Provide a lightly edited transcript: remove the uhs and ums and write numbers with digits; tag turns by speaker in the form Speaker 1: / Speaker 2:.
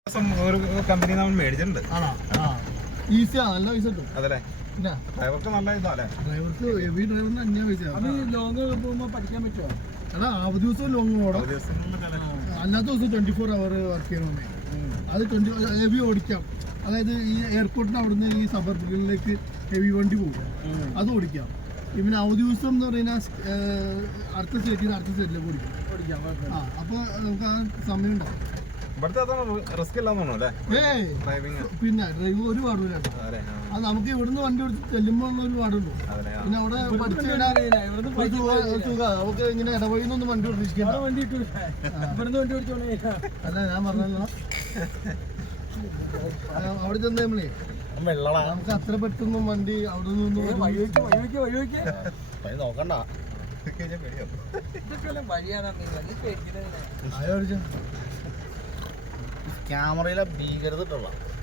Speaker 1: ഒരു കമ്പനി നമ്മൾ മേടിച്ചിട്ടുണ്ട്.
Speaker 2: ഈസിയാ, നല്ല പൈസ കിട്ടും.
Speaker 1: അതല്ലേ, ഡ്രൈവർക്ക് നല്ല ഇതാല്ലേ?
Speaker 2: ഡ്രൈവർക്ക് ഹെവി ഡ്രൈവറിന് അന്യ പൈസ. ലോങ് പോകുമ്പോൾ പഠിക്കാൻ പറ്റുമോ? എടാ അവധി ദിവസവും ലോങ് ഓടാം, അല്ലാത്ത ദിവസം 24 hour വർക്ക് ചെയ്യണമെന്നേ. അത് ഹെവി ഓടിക്കാം. അതായത് ഈ എയർപോർട്ടിന് അവിടുന്ന് ഈ സബർബുകളിലേക്ക് ഹെവി വണ്ടി പോകും, അത് ഓടിക്കാം. പിന്നെ അവധി ദിവസം എന്ന് പറയുന്നത് അടുത്ത സ്റ്റേറ്റിൽ നിന്ന് അടുത്ത സ്റ്റേറ്റിലേക്ക് ഓടിക്കാം. അപ്പോൾ നമുക്ക് ആ സമയം ഉണ്ടാവും. പിന്നെ ഡ്രൈവ് ഒരു പാടില്ല. അത് നമുക്ക് ഇവിടുന്ന് വണ്ടി എടുത്ത് ചെല്ലുമ്പോൾ ഒരു പാടുള്ളൂ. പിന്നെ അവിടെ പഠിച്ചു നമുക്ക് ഇങ്ങനെ ഇടവഴിന്നൊന്നും വണ്ടി ഓടിച്ചിരിക്കാം. അല്ല, ഞാൻ പറഞ്ഞല്ലോ, അവിടെ ചെന്ന് നമ്മളേ നമുക്ക് അത്ര പെട്ടെന്നും വണ്ടി അവിടെ നിന്ന് നോക്കണ്ട. ക്യാമറയിലെ ഭീകരത ഇട്ടുള്ള